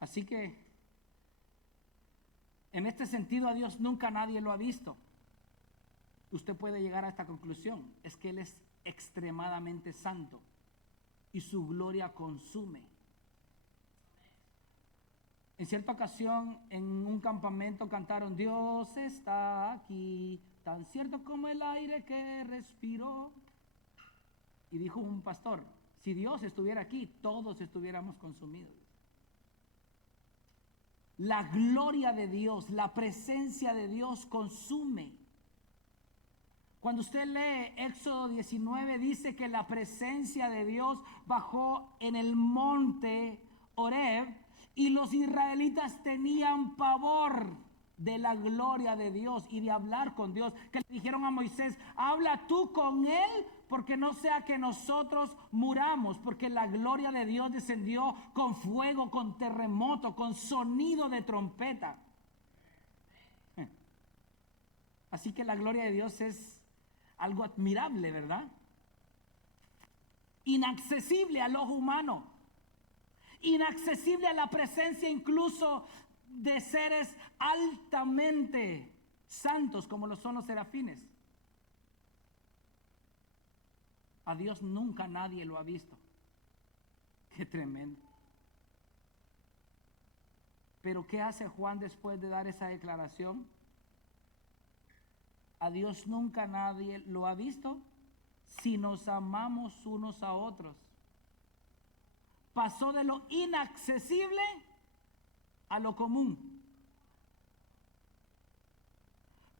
Así que, en este sentido, a Dios nunca nadie lo ha visto. Usted puede llegar a esta conclusión, es que Él es extremadamente santo y su gloria consume. En cierta ocasión, en un campamento cantaron: Dios está aquí, tan cierto como el aire que respiro. Y dijo un pastor: si Dios estuviera aquí, todos estuviéramos consumidos. La gloria de Dios, la presencia de Dios consume. Cuando usted lee Éxodo 19, dice que la presencia de Dios bajó en el monte Horeb y los israelitas tenían pavor de la gloria de Dios y de hablar con Dios, que le dijeron a Moisés: habla tú con él, porque no sea que nosotros muramos, porque la gloria de Dios descendió con fuego, con terremoto, con sonido de trompeta. Así que la gloria de Dios es algo admirable, ¿verdad? Inaccesible al ojo humano, inaccesible a la presencia incluso de seres altamente santos como lo son los serafines. A Dios nunca nadie lo ha visto. Qué tremendo. Pero ¿qué hace Juan después de dar esa declaración? A Dios nunca nadie lo ha visto si nos amamos unos a otros. Pasó de lo inaccesible a lo común.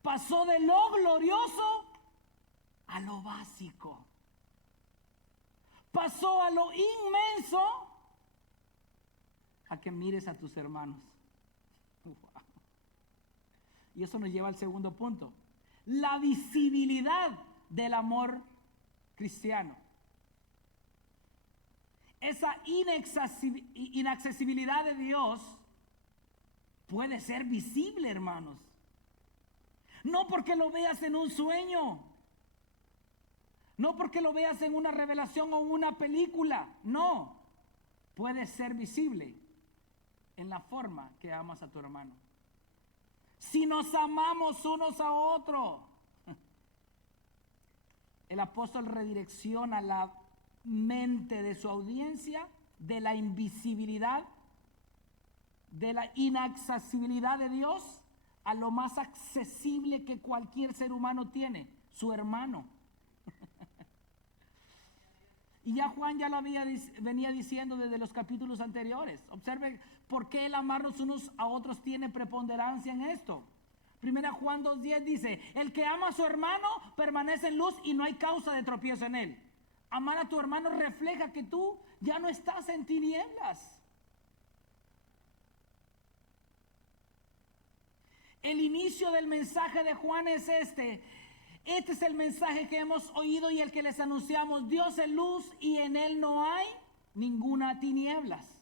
Pasó de lo glorioso a lo básico. Pasó a lo inmenso a que mires a tus hermanos. Wow. Y eso nos lleva al segundo punto: la visibilidad del amor cristiano. Esa inaccesibilidad de Dios puede ser visible, hermanos. No porque lo veas en un sueño, no porque lo veas en una revelación o una película, no. Puede ser visible en la forma que amas a tu hermano. Si nos amamos unos a otros. El apóstol redirecciona la mente de su audiencia de la invisibilidad, de la inaccesibilidad de Dios, a lo más accesible que cualquier ser humano tiene: su hermano. Y ya Juan ya lo venía diciendo desde los capítulos anteriores. Observe por qué el amarnos unos a otros tiene preponderancia en esto. Primera Juan 2:10 dice: el que ama a su hermano permanece en luz y no hay causa de tropiezo en él. Amar a tu hermano refleja que tú ya no estás en tinieblas. El inicio del mensaje de Juan es este. Este es el mensaje que hemos oído y el que les anunciamos: Dios es luz y en él no hay ninguna tinieblas.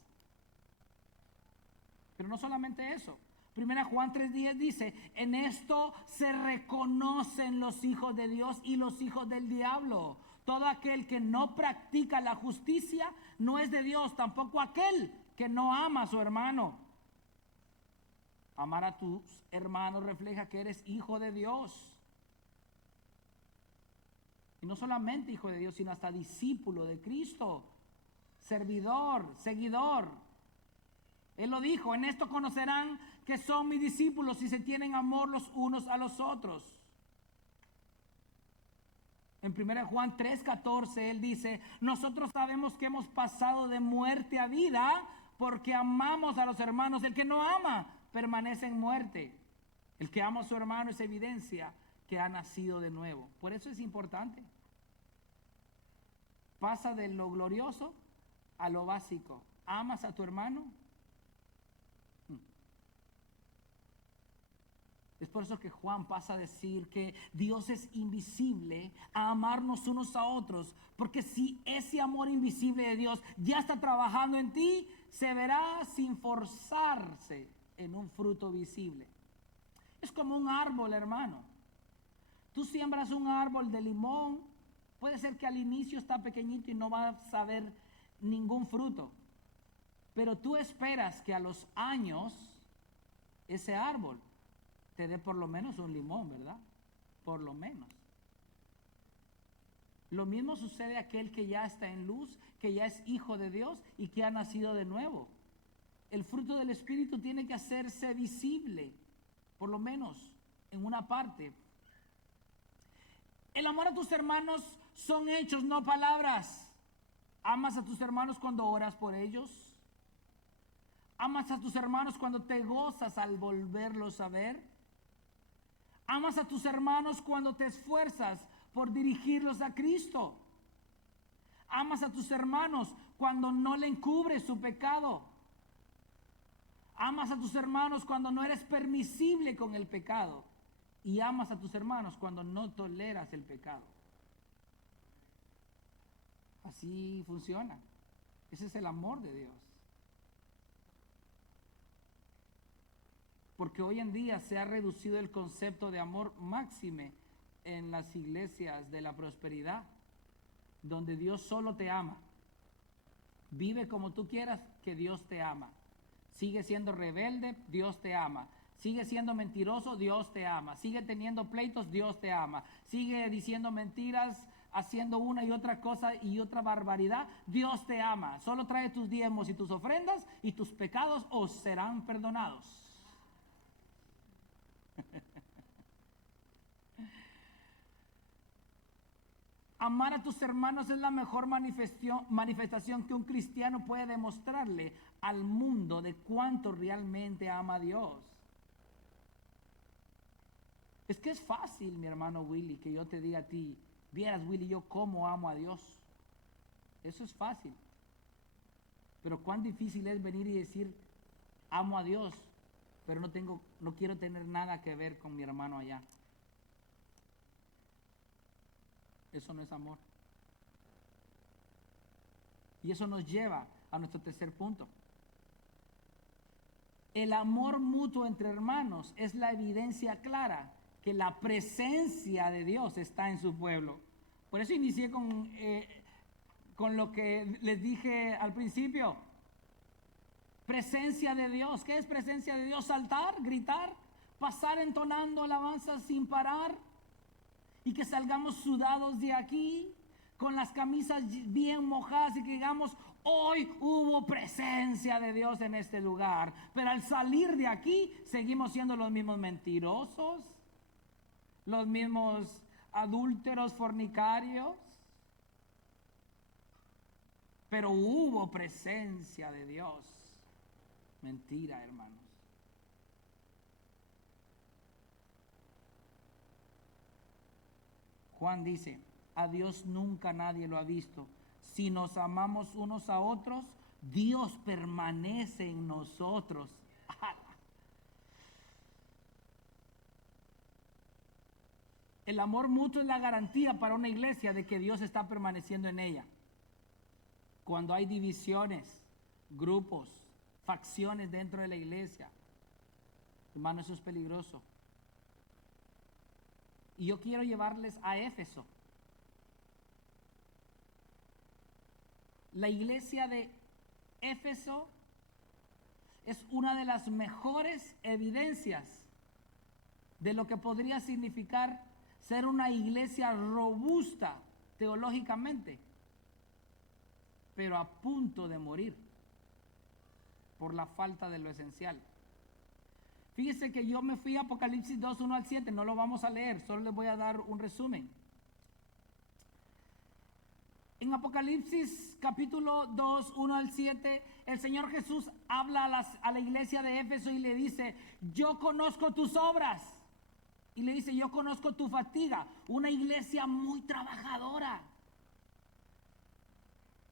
Pero no solamente eso. Primera Juan 3:10 dice: en esto se reconocen los hijos de Dios y los hijos del diablo. Todo aquel que no practica la justicia no es de Dios, tampoco aquel que no ama a su hermano. Amar a tus hermanos refleja que eres hijo de Dios. Y no solamente hijo de Dios, sino hasta discípulo de Cristo, servidor, seguidor. Él lo dijo: en esto conocerán que son mis discípulos si se tienen amor los unos a los otros. En 1 Juan 3:14 él dice: nosotros sabemos que hemos pasado de muerte a vida porque amamos a los hermanos. El que no ama permanece en muerte. El que ama a su hermano es evidencia que ha nacido de nuevo. Por eso es importante. Pasa de lo glorioso a lo básico. ¿Amas a tu hermano? Es por eso que Juan pasa a decir que Dios es invisible, a amarnos unos a otros, porque si ese amor invisible de Dios ya está trabajando en ti, se verá sin forzarse en un fruto visible. Es como un árbol, hermano. Tú siembras un árbol de limón, puede ser que al inicio está pequeñito y no vas a ver ningún fruto. Pero tú esperas que a los años ese árbol te dé por lo menos un limón, ¿verdad? Por lo menos. Lo mismo sucede a aquel que ya está en luz, que ya es hijo de Dios y que ha nacido de nuevo. El fruto del Espíritu tiene que hacerse visible, por lo menos en una parte. El amor a tus hermanos son hechos, no palabras. ¿Amas a tus hermanos cuando oras por ellos? ¿Amas a tus hermanos cuando te gozas al volverlos a ver? ¿Amas a tus hermanos cuando te esfuerzas por dirigirlos a Cristo? ¿Amas a tus hermanos cuando no le encubres su pecado? ¿Amas a tus hermanos cuando no eres permisible con el pecado? Y amas a tus hermanos cuando no toleras el pecado. Así funciona. Ese es el amor de Dios. Porque hoy en día se ha reducido el concepto de amor máxime en las iglesias de la prosperidad, donde Dios solo te ama. Vive como tú quieras, que Dios te ama. Sigue siendo rebelde, Dios te ama. Sigue siendo mentiroso, Dios te ama. Sigue teniendo pleitos, Dios te ama. Sigue diciendo mentiras, haciendo una y otra cosa y otra barbaridad, Dios te ama. Solo trae tus diezmos y tus ofrendas y tus pecados os serán perdonados. Amar a tus hermanos es la mejor manifestación que un cristiano puede demostrarle al mundo de cuánto realmente ama a Dios. Es que es fácil, mi hermano Willy, que yo te diga a ti, vieras Willy, yo cómo amo a Dios. Eso es fácil. Pero cuán difícil es venir y decir, amo a Dios, pero no quiero tener nada que ver con mi hermano allá. Eso no es amor. Y eso nos lleva a nuestro tercer punto. El amor mutuo entre hermanos es la evidencia clara que la presencia de Dios está en su pueblo. Por eso inicié con lo que les dije al principio. Presencia de Dios. ¿Qué es presencia de Dios? Saltar, gritar, pasar entonando alabanzas sin parar. Y que salgamos sudados de aquí, con las camisas bien mojadas y que digamos, hoy hubo presencia de Dios en este lugar. Pero al salir de aquí, seguimos siendo los mismos mentirosos, los mismos adúlteros, fornicarios. Pero hubo presencia de Dios. Mentira, hermanos. Juan dice, a Dios nunca nadie lo ha visto. Si nos amamos unos a otros, Dios permanece en nosotros. El amor mutuo es la garantía para una iglesia de que Dios está permaneciendo en ella. Cuando hay divisiones, grupos, facciones dentro de la iglesia, hermano, eso es peligroso. Y yo quiero llevarles a Éfeso. La iglesia de Éfeso es una de las mejores evidencias de lo que podría significar ser una iglesia robusta teológicamente, pero a punto de morir por la falta de lo esencial. Fíjese que yo me fui a Apocalipsis 2, 1 al 7, no lo vamos a leer, solo les voy a dar un resumen. En Apocalipsis capítulo 2, 1 al 7, el Señor Jesús habla a la iglesia de Éfeso y le dice, yo conozco tus obras. Y le dice, yo conozco tu fatiga, una iglesia muy trabajadora.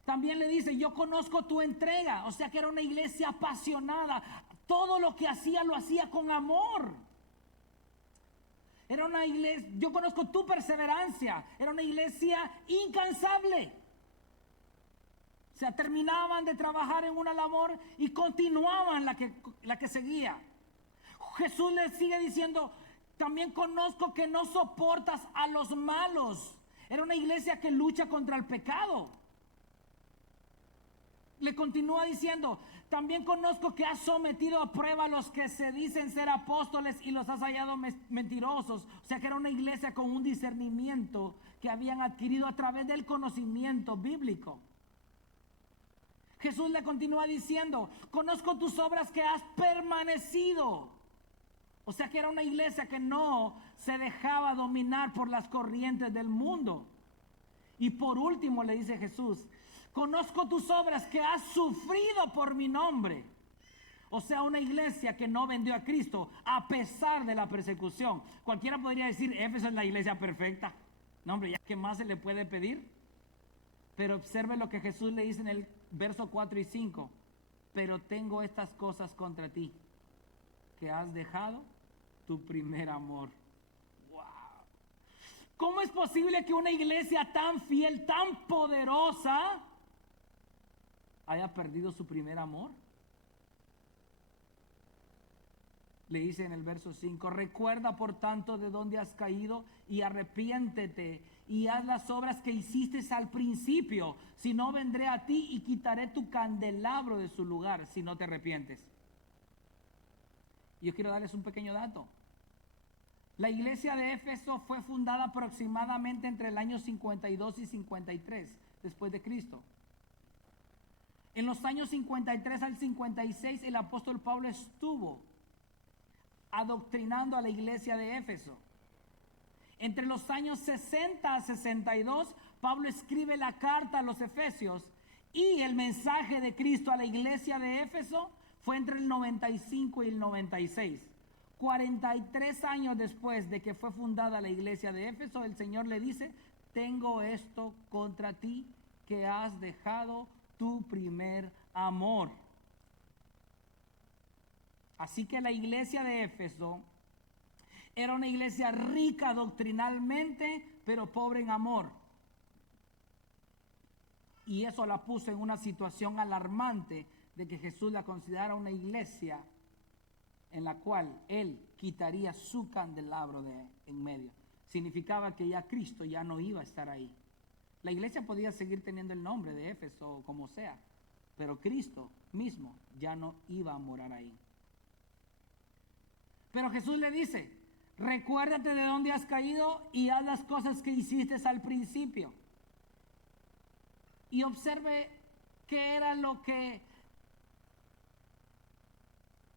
También le dice, yo conozco tu entrega, o sea que era una iglesia apasionada. Todo lo que hacía, lo hacía con amor. Era una iglesia, yo conozco tu perseverancia, era una iglesia incansable. O sea, terminaban de trabajar en una labor y continuaban la que seguía. Jesús les sigue diciendo, también conozco que no soportas a los malos. Era una iglesia que lucha contra el pecado. Le continúa diciendo, también conozco que has sometido a prueba a los que se dicen ser apóstoles y los has hallado mentirosos. O sea que era una iglesia con un discernimiento que habían adquirido a través del conocimiento bíblico. Jesús le continúa diciendo, conozco tus obras que has permanecido. O sea que era una iglesia que no se dejaba dominar por las corrientes del mundo. Y por último le dice Jesús, conozco tus obras que has sufrido por mi nombre. O sea, una iglesia que no vendió a Cristo a pesar de la persecución. Cualquiera podría decir, Éfeso es la iglesia perfecta. No, hombre, ¿ya qué más se le puede pedir? Pero observe lo que Jesús le dice en el verso 4 y 5. Pero tengo estas cosas contra ti, que has dejado tu primer amor. Wow. ¿Cómo es posible que una iglesia tan fiel, tan poderosa, haya perdido su primer amor? Le dice en el verso 5, recuerda por tanto de dónde has caído y arrepiéntete y haz las obras que hiciste al principio, si no vendré a ti y quitaré tu candelabro de su lugar si no te arrepientes. Yo quiero darles un pequeño dato. La iglesia de Éfeso fue fundada aproximadamente entre el año 52 y 53 después de Cristo. En los años 53 al 56 el apóstol Pablo estuvo adoctrinando a la iglesia de Éfeso. Entre los años 60 a 62 Pablo escribe la carta a los Efesios y el mensaje de Cristo a la iglesia de Éfeso fue entre el 95 y el 96. 43 años después de que fue fundada la iglesia de Éfeso, el Señor le dice, tengo esto contra ti, que has dejado tu primer amor. Así que la iglesia de Éfeso era una iglesia rica doctrinalmente, pero pobre en amor. Y eso la puso en una situación alarmante de que Jesús la considerara una iglesia en la cual Él quitaría su candelabro de en medio. Significaba que ya Cristo ya no iba a estar ahí. La iglesia podía seguir teniendo el nombre de Éfeso o como sea, pero Cristo mismo ya no iba a morar ahí. Pero Jesús le dice, recuérdate de dónde has caído y haz las cosas que hiciste al principio. Y observe qué era lo que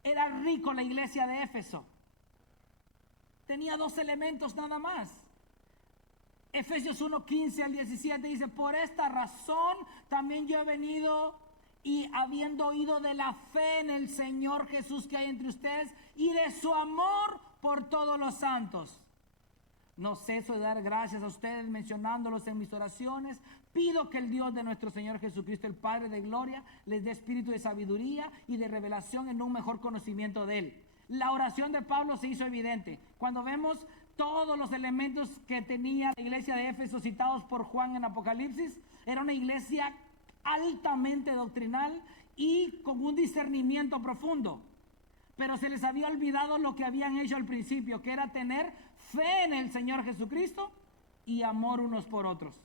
era rico la iglesia de Éfeso. Tenía dos elementos nada más. Efesios 1:15 al 17 dice, por esta razón también yo he venido y habiendo oído de la fe en el Señor Jesús que hay entre ustedes y de su amor por todos los santos. No ceso de dar gracias a ustedes mencionándolos en mis oraciones. Pido que el Dios de nuestro Señor Jesucristo, el Padre de gloria, les dé espíritu de sabiduría y de revelación en un mejor conocimiento de Él. La oración de Pablo se hizo evidente. Cuando vemos todos los elementos que tenía la iglesia de Éfeso citados por Juan en Apocalipsis, era una iglesia altamente doctrinal y con un discernimiento profundo. Pero se les había olvidado lo que habían hecho al principio, que era tener fe en el Señor Jesucristo y amor unos por otros.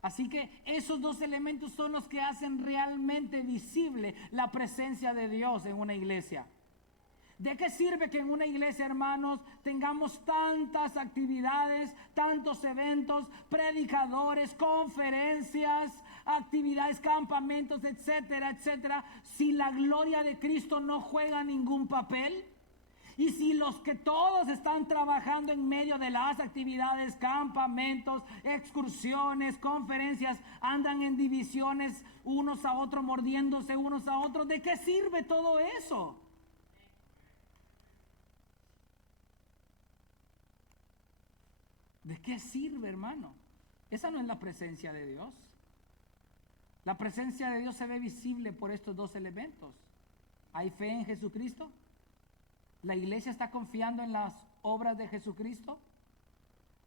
Así que esos dos elementos son los que hacen realmente visible la presencia de Dios en una iglesia. ¿De qué sirve que en una iglesia, hermanos, tengamos tantas actividades, tantos eventos, predicadores, conferencias, actividades, campamentos, etcétera, etcétera, si la gloria de Cristo no juega ningún papel? Y si los que todos están trabajando en medio de las actividades, campamentos, excursiones, conferencias, andan en divisiones unos a otros, mordiéndose unos a otros, ¿de qué sirve todo eso? ¿De qué sirve, hermano? Esa no es la presencia de Dios. La presencia de Dios se ve visible por estos dos elementos. ¿Hay fe en Jesucristo? ¿La iglesia está confiando en las obras de Jesucristo?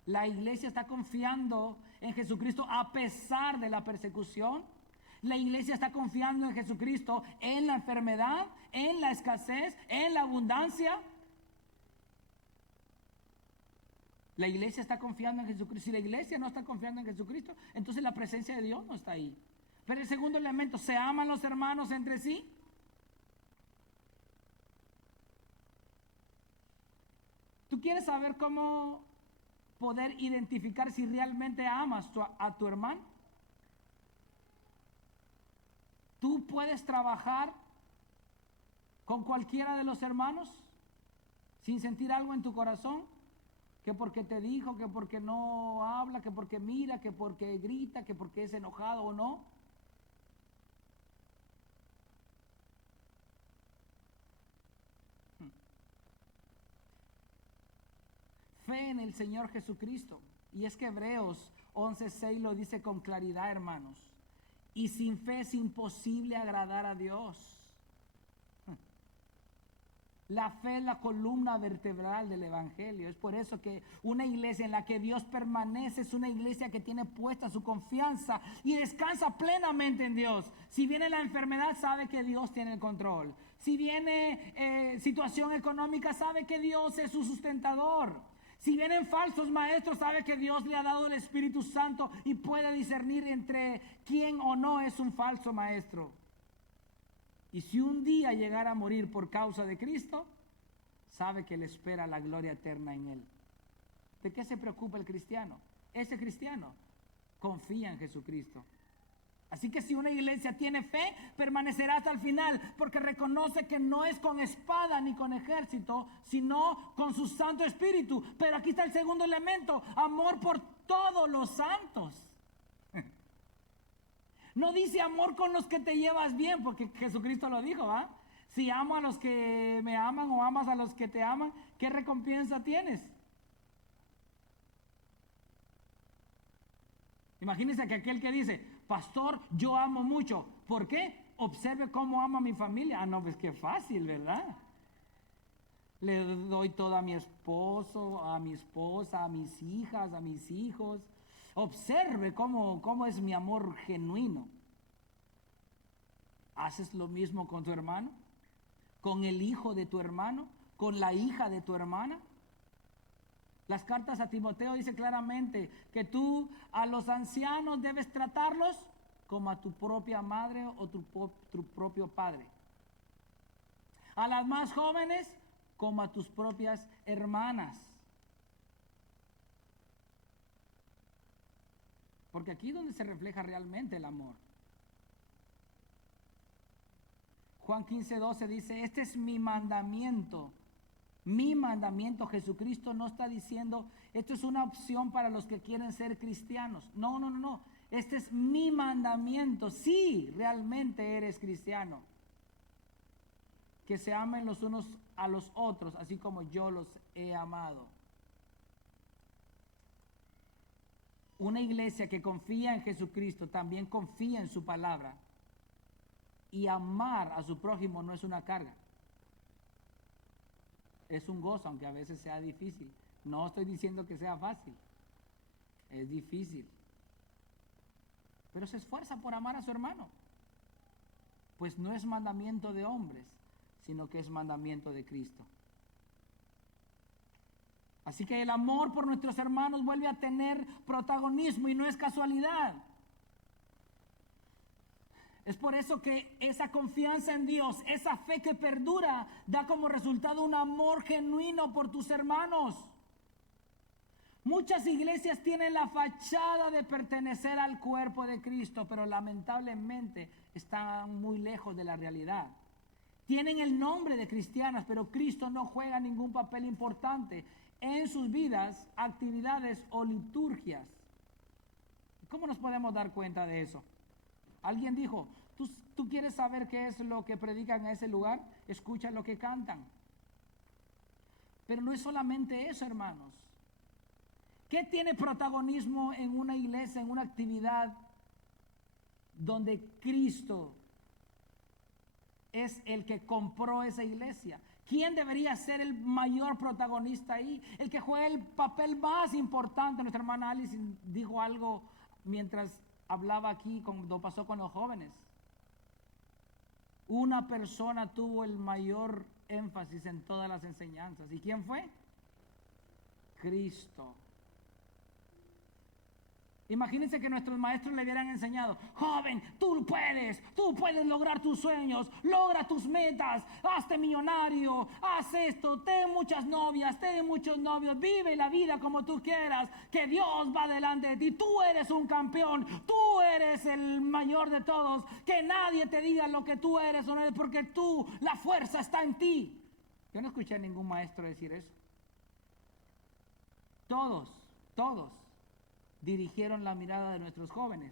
¿La iglesia está confiando en Jesucristo a pesar de la persecución? ¿La iglesia está confiando en Jesucristo en la enfermedad, en la escasez, en la abundancia? La iglesia está confiando en Jesucristo. Si la iglesia no está confiando en Jesucristo, entonces la presencia de Dios no está ahí. Pero el segundo elemento, ¿se aman los hermanos entre sí? ¿Tú quieres saber cómo poder identificar si realmente amas a tu hermano? Tú puedes trabajar con cualquiera de los hermanos sin sentir algo en tu corazón, que porque te dijo, que porque no habla, que porque mira, que porque grita, que porque es enojado o no. Fe en el Señor Jesucristo. Y es que Hebreos 11:6 lo dice con claridad, hermanos. Y sin fe es imposible agradar a Dios. La fe es la columna vertebral del Evangelio. Es por eso que una iglesia en la que Dios permanece es una iglesia que tiene puesta su confianza y descansa plenamente en Dios. Si viene la enfermedad, sabe que Dios tiene el control. Si viene situación económica, sabe que Dios es su sustentador. Si vienen falsos maestros, sabe que Dios le ha dado el Espíritu Santo y puede discernir entre quién o no es un falso maestro. Y si un día llegara a morir por causa de Cristo, sabe que le espera la gloria eterna en Él. ¿De qué se preocupa el cristiano? Ese cristiano confía en Jesucristo. Así que si una iglesia tiene fe, permanecerá hasta el final, porque reconoce que no es con espada ni con ejército, sino con su Santo Espíritu. Pero aquí está el segundo elemento, amor por todos los santos. No dice amor con los que te llevas bien, porque Jesucristo lo dijo, ¿va? Si amo a los que me aman o amas a los que te aman, ¿qué recompensa tienes? Imagínense que aquel que dice, pastor, yo amo mucho. ¿Por qué? Observe cómo amo a mi familia. Ah, no, pues qué fácil, ¿verdad? Le doy todo a mi esposo, a mi esposa, a mis hijas, a mis hijos. Observe cómo es mi amor genuino. ¿Haces lo mismo con tu hermano? ¿Con el hijo de tu hermano? ¿Con la hija de tu hermana? Las cartas a Timoteo dice claramente que tú a los ancianos debes tratarlos como a tu propia madre o tu propio padre. A las más jóvenes como a tus propias hermanas. Porque aquí es donde se refleja realmente el amor. Juan 15:12 dice, este es mi mandamiento. Mi mandamiento. Jesucristo no está diciendo, esto es una opción para los que quieren ser cristianos. No. Este es mi mandamiento. Sí, realmente eres cristiano. Que se amen los unos a los otros, así como yo los he amado. Una iglesia que confía en Jesucristo también confía en su palabra. Y amar a su prójimo no es una carga. Es un gozo, aunque a veces sea difícil. No estoy diciendo que sea fácil. Es difícil. Pero se esfuerza por amar a su hermano. Pues no es mandamiento de hombres, sino que es mandamiento de Cristo. Así que el amor por nuestros hermanos vuelve a tener protagonismo y no es casualidad. Es por eso que esa confianza en Dios, esa fe que perdura, da como resultado un amor genuino por tus hermanos. Muchas iglesias tienen la fachada de pertenecer al cuerpo de Cristo, pero lamentablemente están muy lejos de la realidad. Tienen el nombre de cristianas, pero Cristo no juega ningún papel importante en sus vidas, actividades o liturgias. ¿Cómo nos podemos dar cuenta de eso? Alguien dijo, ¿tú quieres saber qué es lo que predican en ese lugar? Escucha lo que cantan. Pero no es solamente eso, hermanos. ¿Qué tiene protagonismo en una iglesia, en una actividad donde Cristo es el que compró esa iglesia? ¿Quién debería ser el mayor protagonista ahí? El que juega el papel más importante. Nuestra hermana Alice dijo algo mientras hablaba aquí cuando pasó con los jóvenes. Una persona tuvo el mayor énfasis en todas las enseñanzas. ¿Y quién fue? Cristo. Imagínense que nuestros maestros le hubieran enseñado: joven, tú puedes lograr tus sueños, logra tus metas, hazte millonario, haz esto, ten muchas novias, ten muchos novios, vive la vida como tú quieras, que Dios va delante de ti, tú eres un campeón, tú eres el mayor de todos, que nadie te diga lo que tú eres o no eres, porque la fuerza está en ti. Yo no escuché a ningún maestro decir eso. Todos dirigieron la mirada de nuestros jóvenes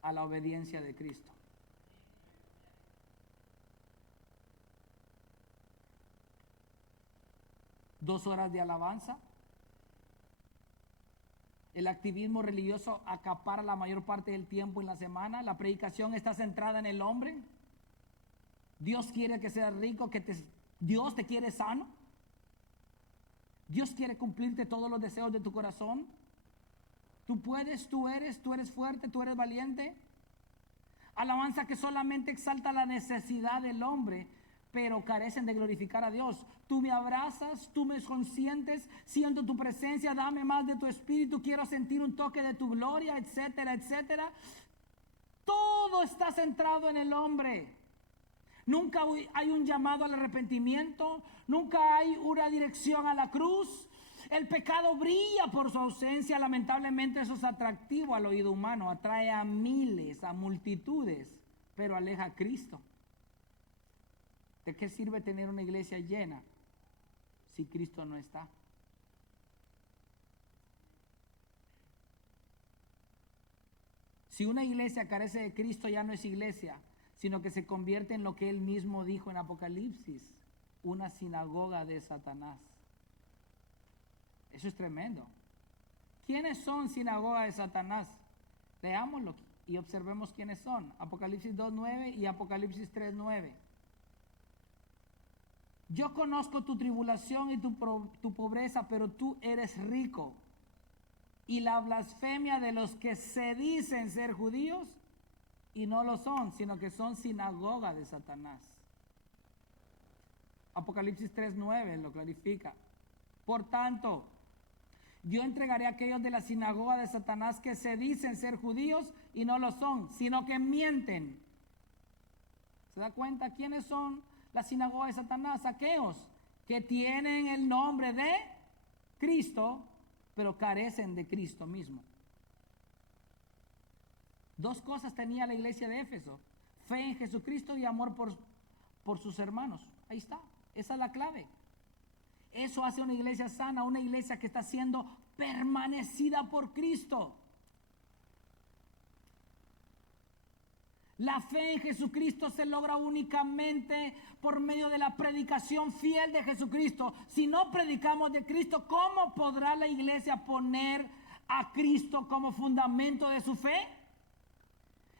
a la obediencia de Cristo. Dos horas de alabanza. El activismo religioso acapara la mayor parte del tiempo en la semana. La predicación está centrada en el hombre. Dios quiere que seas rico, Dios te quiere sano. Dios quiere cumplirte todos los deseos de tu corazón. Tú puedes, tú eres fuerte, tú eres valiente. Alabanza que solamente exalta la necesidad del hombre, pero carecen de glorificar a Dios. Tú me abrazas, tú me consientes, siento tu presencia, dame más de tu espíritu, quiero sentir un toque de tu gloria, etcétera, etcétera. Todo está centrado en el hombre. Nunca hay un llamado al arrepentimiento, nunca hay una dirección a la cruz. El pecado brilla por su ausencia. Lamentablemente eso es atractivo al oído humano, atrae a miles, a multitudes, pero aleja a Cristo. ¿De qué sirve tener una iglesia llena si Cristo no está? Si una iglesia carece de Cristo, ya no es iglesia, sino que se convierte en lo que él mismo dijo en Apocalipsis: una sinagoga de Satanás. Eso es tremendo. ¿Quiénes son sinagoga de Satanás? Leámoslo y observemos quiénes son. Apocalipsis 2:9 y Apocalipsis 3:9. Yo conozco tu tribulación y tu pobreza, pero tú eres rico. Y la blasfemia de los que se dicen ser judíos y no lo son, sino que son sinagoga de Satanás. Apocalipsis 3:9 lo clarifica. Por tanto, yo entregaré a aquellos de la sinagoga de Satanás que se dicen ser judíos y no lo son, sino que mienten. ¿Se da cuenta quiénes son la sinagoga de Satanás? Aquellos que tienen el nombre de Cristo, pero carecen de Cristo mismo. Dos cosas tenía la iglesia de Éfeso: fe en Jesucristo y amor por sus hermanos. Ahí está, esa es la clave. Eso hace una iglesia sana, una iglesia que está siendo permanecida por Cristo. La fe en Jesucristo se logra únicamente por medio de la predicación fiel de Jesucristo. Si no predicamos de Cristo, ¿cómo podrá la iglesia poner a Cristo como fundamento de su fe?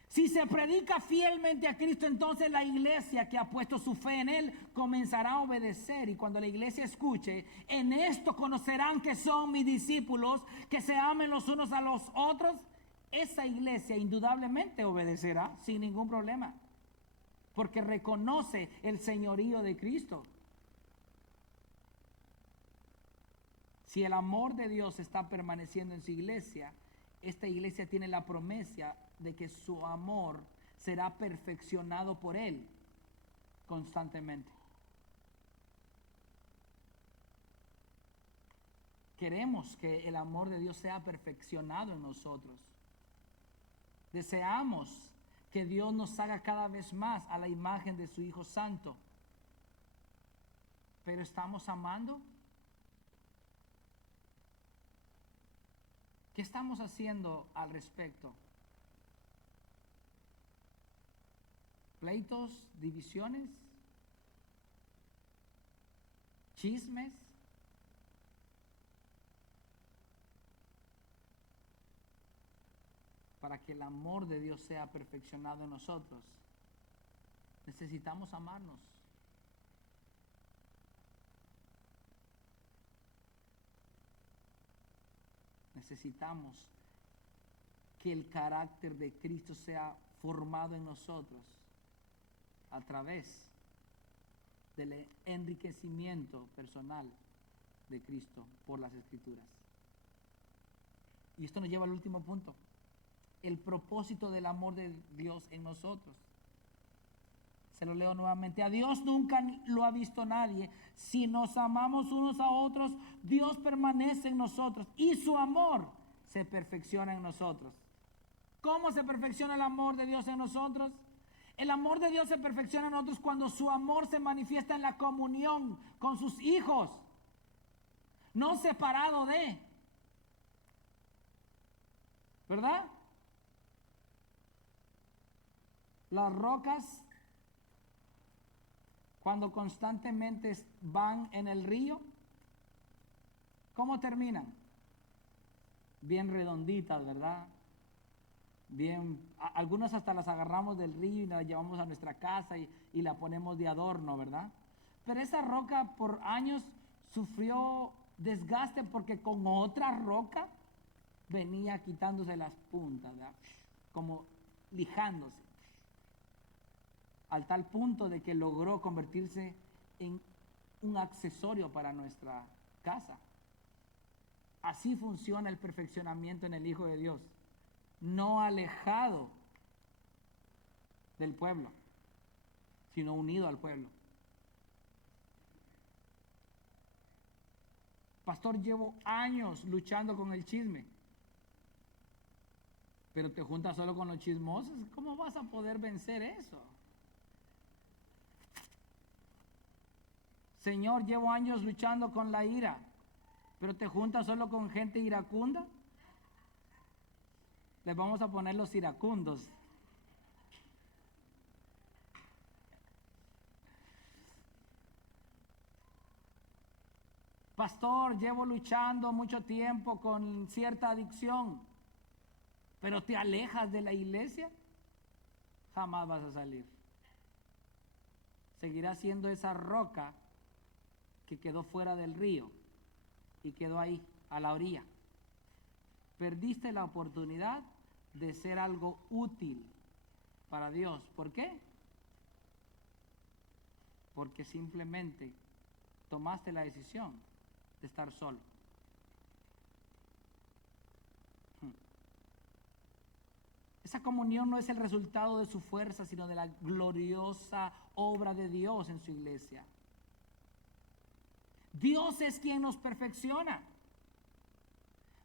Si se predica fielmente a Cristo, entonces la iglesia que ha puesto su fe en Él comenzará a obedecer. Y cuando la iglesia escuche: en esto conocerán que son mis discípulos, que se amen los unos a los otros, esa iglesia indudablemente obedecerá sin ningún problema, porque reconoce el señorío de Cristo. Si el amor de Dios está permaneciendo en su iglesia, esta iglesia tiene la promesa de que su amor será perfeccionado por Él constantemente. Queremos que el amor de Dios sea perfeccionado en nosotros. Deseamos que Dios nos haga cada vez más a la imagen de su Hijo Santo. Pero ¿estamos amando? ¿Qué estamos haciendo al respecto? ¿Pleitos, divisiones, chismes? Para que el amor de Dios sea perfeccionado en nosotros, necesitamos amarnos. Necesitamos que el carácter de Cristo sea formado en nosotros a través del enriquecimiento personal de Cristo por las Escrituras. Y esto nos lleva al último punto. el propósito del amor de Dios en nosotros. Se lo leo nuevamente. A Dios nunca lo ha visto nadie. Si nos amamos unos a otros, Dios permanece en nosotros y su amor se perfecciona en nosotros. ¿Cómo se perfecciona el amor de Dios en nosotros? El amor de Dios se perfecciona en nosotros cuando su amor se manifiesta en la comunión con sus hijos, no separado de, ¿verdad? Las rocas, cuando constantemente van en el río, ¿cómo terminan? Bien redonditas, ¿verdad? Bien, algunas hasta las agarramos del río y las llevamos a nuestra casa y la ponemos de adorno, ¿verdad? Pero esa roca por años sufrió desgaste porque con otra roca venía quitándose las puntas, ¿verdad? Como lijándose, al tal punto de que logró convertirse en un accesorio para nuestra casa. Así funciona el perfeccionamiento en el Hijo de Dios, no alejado del pueblo, sino unido al pueblo. Pastor, llevo años luchando con el chisme, pero te juntas solo con los chismosos. ¿Cómo vas a poder vencer eso? Señor, llevo años luchando con la ira, pero te juntas solo con gente iracunda. Les vamos a poner los iracundos. Pastor, llevo luchando mucho tiempo con cierta adicción, pero te alejas de la iglesia, jamás vas a salir. Seguirás siendo esa roca que quedó fuera del río y quedó ahí, a la orilla. Perdiste la oportunidad de ser algo útil para Dios. ¿Por qué? Porque simplemente tomaste la decisión de estar solo. Esa comunión no es el resultado de su fuerza, sino de la gloriosa obra de Dios en su iglesia. Dios es quien nos perfecciona.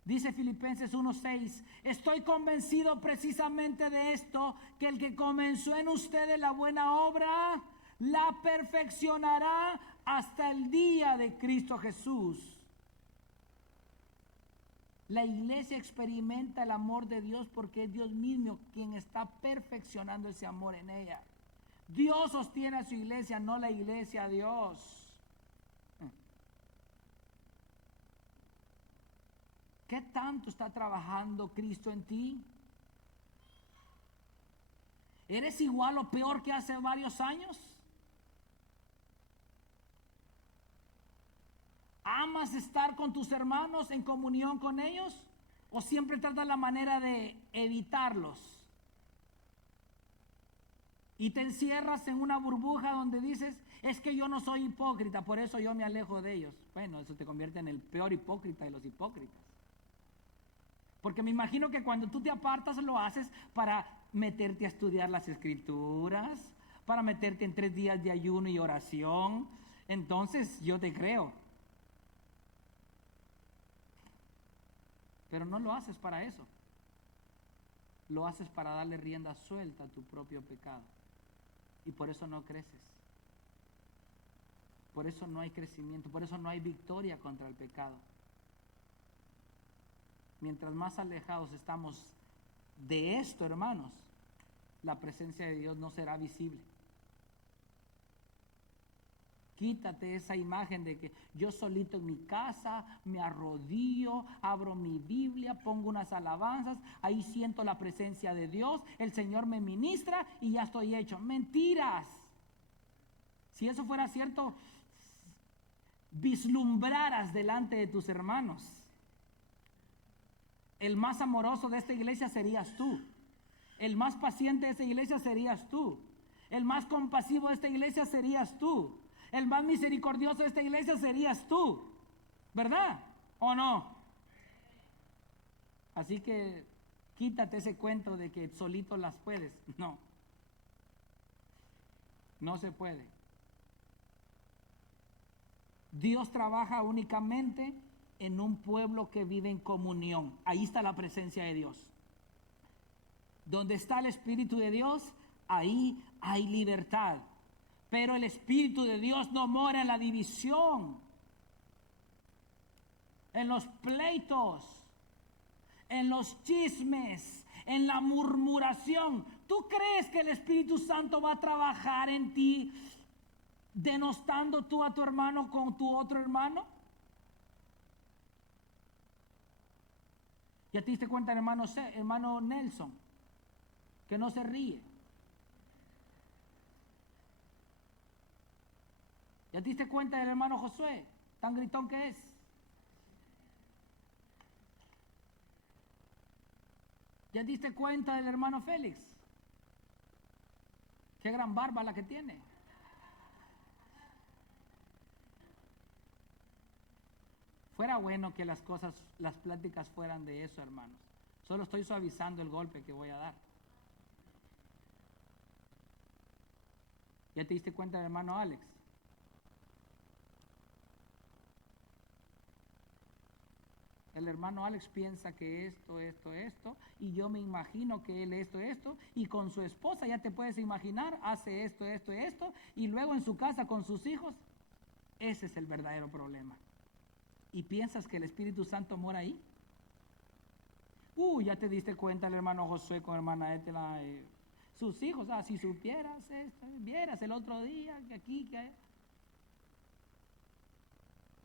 Dice Filipenses 1:6, estoy convencido precisamente de esto, que el que comenzó en ustedes la buena obra, la perfeccionará hasta el día de Cristo Jesús. La iglesia experimenta el amor de Dios porque es Dios mismo quien está perfeccionando ese amor en ella. Dios sostiene a su iglesia, no la iglesia a Dios. ¿Qué tanto está trabajando Cristo en ti? ¿Eres igual o peor que hace varios años? ¿Amas estar con tus hermanos en comunión con ellos? ¿O siempre tratas la manera de evitarlos? Y te encierras en una burbuja donde dices, es que yo no soy hipócrita, por eso yo me alejo de ellos. Bueno, eso te convierte en el peor hipócrita de los hipócritas. Porque me imagino que cuando tú te apartas lo haces para meterte a estudiar las escrituras, para meterte en 3 días de ayuno y oración. Entonces yo te creo. Pero no lo haces para eso. Lo haces para darle rienda suelta a tu propio pecado. Y por eso no creces. Por eso no hay crecimiento, por eso no hay victoria contra el pecado. Mientras más alejados estamos de esto, hermanos, la presencia de Dios no será visible. Quítate esa imagen de que yo solito en mi casa me arrodillo, abro mi Biblia, pongo unas alabanzas, ahí siento la presencia de Dios, el Señor me ministra y ya estoy hecho. Mentiras. Si eso fuera cierto, vislumbraras delante de tus hermanos. El más amoroso de esta iglesia serías tú. El más paciente de esta iglesia serías tú. El más compasivo de esta iglesia serías tú. El más misericordioso de esta iglesia serías tú. ¿Verdad? ¿O no? Así que Quítate ese cuento de que solito las puedes. No, no se puede. Dios trabaja únicamente en un pueblo que vive en comunión. Ahí está la presencia de Dios. Donde está el Espíritu de Dios, ahí hay libertad. Pero el Espíritu de Dios no mora en la división, en los pleitos, en los chismes, en la murmuración. ¿Tú crees que el Espíritu Santo va a trabajar en ti denostando tú a tu hermano con tu otro hermano? ¿Ya te diste cuenta, hermano Nelson, que no se ríe? ¿Ya te diste cuenta del hermano Josué, tan gritón que es? ¿Ya te diste cuenta del hermano Félix? Qué gran barba la que tiene. Fuera bueno que las pláticas fueran de eso, hermanos. Solo estoy suavizando el golpe que voy a dar. ¿Ya te diste cuenta del hermano Alex? El hermano Alex piensa que esto, y yo me imagino que él esto, y con su esposa, ya te puedes imaginar, hace esto, y luego en su casa con sus hijos. Ese es el verdadero problema. ¿Y piensas que el Espíritu Santo mora ahí? Ya te diste cuenta el hermano Josué con hermana Etela, sus hijos, si supieras esto, vieras el otro día, que aquí, que allá.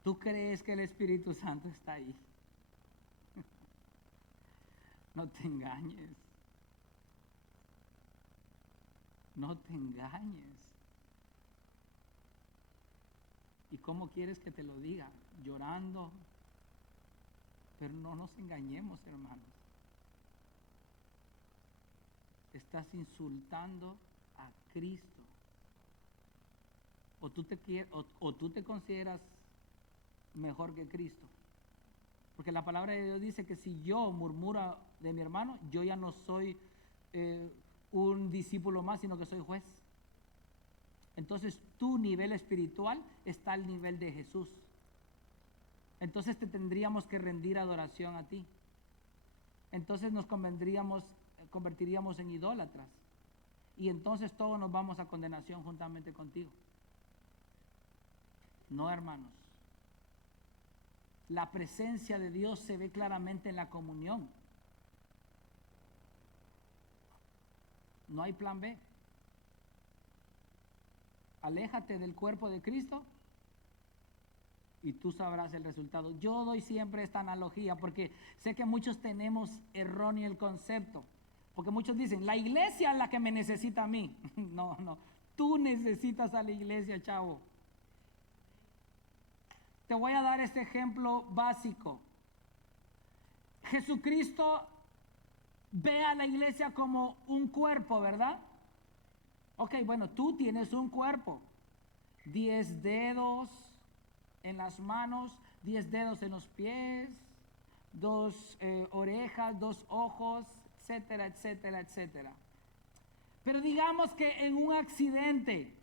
¿Tú crees que el Espíritu Santo está ahí? No te engañes. No te engañes. ¿Y cómo quieres que te lo diga? Llorando. Pero no nos engañemos, hermanos. Estás insultando a Cristo. O tú te consideras mejor que Cristo. Porque la palabra de Dios dice que si yo murmuro de mi hermano, yo ya no soy un discípulo más, sino que soy juez. Entonces tu nivel espiritual está al nivel de Jesús. Entonces te tendríamos que rendir adoración a ti. Entonces nos convertiríamos en idólatras. Y entonces todos nos vamos a condenación juntamente contigo. No, hermanos. La presencia de Dios se ve claramente en la comunión. No hay plan B. Aléjate del cuerpo de Cristo y tú sabrás el resultado. Yo doy siempre esta analogía porque sé que muchos tenemos erróneo el concepto. Porque muchos dicen, la iglesia es la que me necesita a mí. No, tú necesitas a la iglesia, chavo. Te voy a dar este ejemplo básico. Jesucristo ve a la iglesia como un cuerpo, ¿verdad? Ok, bueno, tú tienes un cuerpo. 10 dedos en las manos, 10 dedos en los pies, 2 orejas, 2 ojos, etcétera, etcétera, etcétera. Pero digamos que en un accidente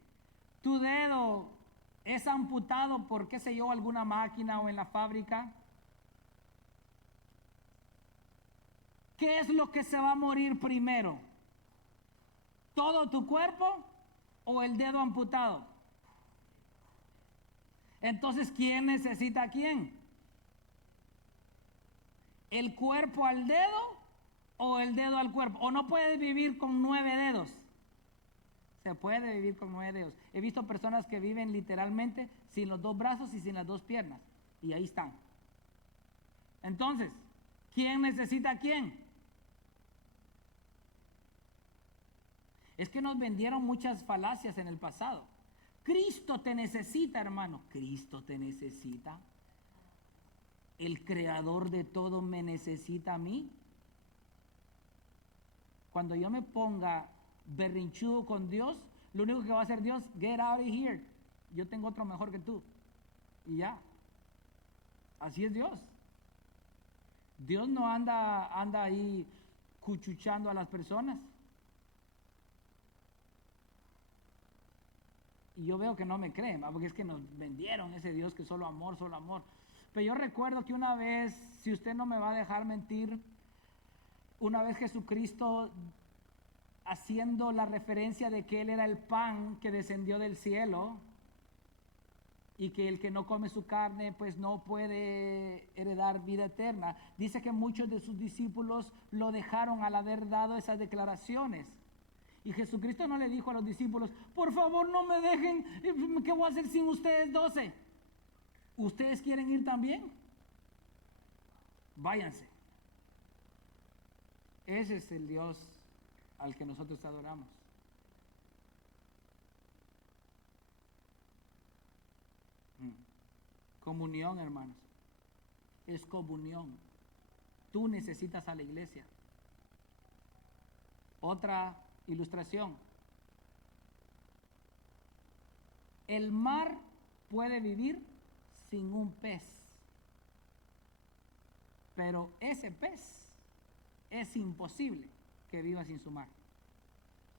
tu dedo es amputado por, qué sé yo, alguna máquina o en la fábrica. ¿Qué es lo que se va a morir primero? ¿Todo tu cuerpo o el dedo amputado? Entonces, ¿quién necesita a quién? ¿El cuerpo al dedo o el dedo al cuerpo? ¿O no puedes vivir con 9 dedos? Se puede vivir con 9 dedos. He visto personas que viven literalmente sin los 2 brazos y sin las 2 piernas. Y ahí están. Entonces, ¿quién necesita a quién? Es que nos vendieron muchas falacias en el pasado. Cristo te necesita, hermano. Cristo te necesita. El creador de todo me necesita a mí. Cuando yo me ponga berrinchudo con Dios, lo único que va a hacer Dios, get out of here. Yo tengo otro mejor que tú. Y ya. Así es Dios. Dios no anda ahí cuchuchando a las personas. Y yo veo que no me creen, porque es que nos vendieron ese Dios que solo amor, solo amor. Pero yo recuerdo que una vez, si usted no me va a dejar mentir, una vez Jesucristo, haciendo la referencia de que Él era el pan que descendió del cielo y que el que no come su carne pues no puede heredar vida eterna, dice que muchos de sus discípulos lo dejaron al haber dado esas declaraciones. Y Jesucristo no le dijo a los discípulos, por favor no me dejen, ¿qué voy a hacer sin ustedes 12? ¿Ustedes quieren ir también? Váyanse. Ese es el Dios al que nosotros adoramos. Comunión, hermanos. Es comunión. Tú necesitas a la iglesia. Otra ilustración. El mar puede vivir sin un pez, pero ese pez es imposible que viva sin su mar.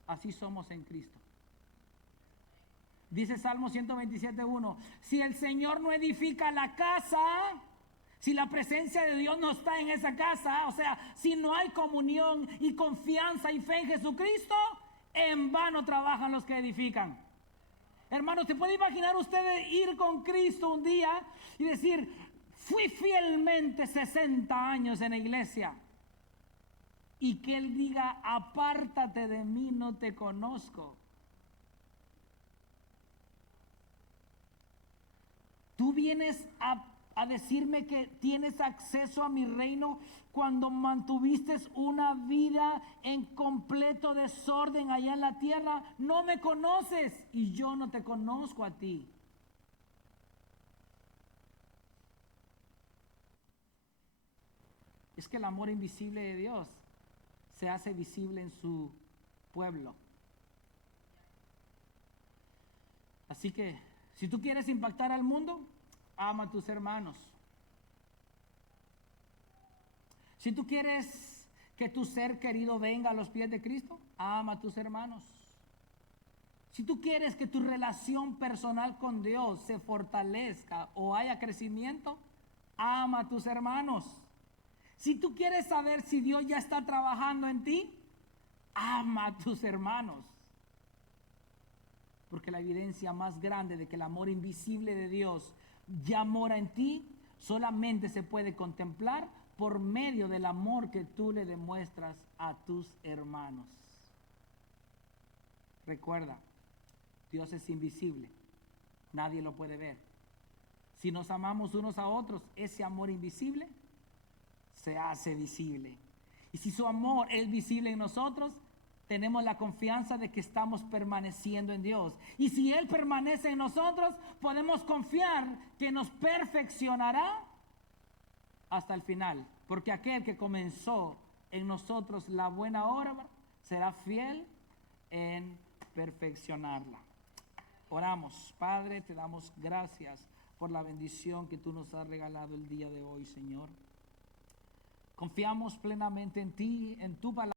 Así somos en Cristo. Dice Salmo 127:1, si el Señor no edifica la casa, si la presencia de Dios no está en esa casa, o sea, si no hay comunión y confianza y fe en Jesucristo, en vano trabajan los que edifican. Hermanos, ¿se puede imaginar usted ir con Cristo un día y decir, fui fielmente 60 años en la iglesia? Y que Él diga, apártate de mí, no te conozco. Tú vienes a decirme que tienes acceso a mi reino cuando mantuviste una vida en completo desorden allá en la tierra. No me conoces y yo no te conozco a ti. Es que el amor invisible de Dios se hace visible en su pueblo. Así que, si tú quieres impactar al mundo, ama a tus hermanos. Si tú quieres que tu ser querido venga a los pies de Cristo, ama a tus hermanos. Si tú quieres que tu relación personal con Dios se fortalezca o haya crecimiento, ama a tus hermanos. Si tú quieres saber si Dios ya está trabajando en ti, ama a tus hermanos. Porque la evidencia más grande de que el amor invisible de Dios ya mora en ti, solamente se puede contemplar por medio del amor que tú le demuestras a tus hermanos. Recuerda, Dios es invisible, nadie lo puede ver. Si nos amamos unos a otros, ese amor invisible se hace visible. Y si su amor es visible en nosotros, tenemos la confianza de que estamos permaneciendo en Dios. Y si Él permanece en nosotros, podemos confiar que nos perfeccionará hasta el final. Porque aquel que comenzó en nosotros la buena obra será fiel en perfeccionarla. Oramos. Padre, te damos gracias por la bendición que tú nos has regalado el día de hoy, Señor. Confiamos plenamente en ti, en tu palabra.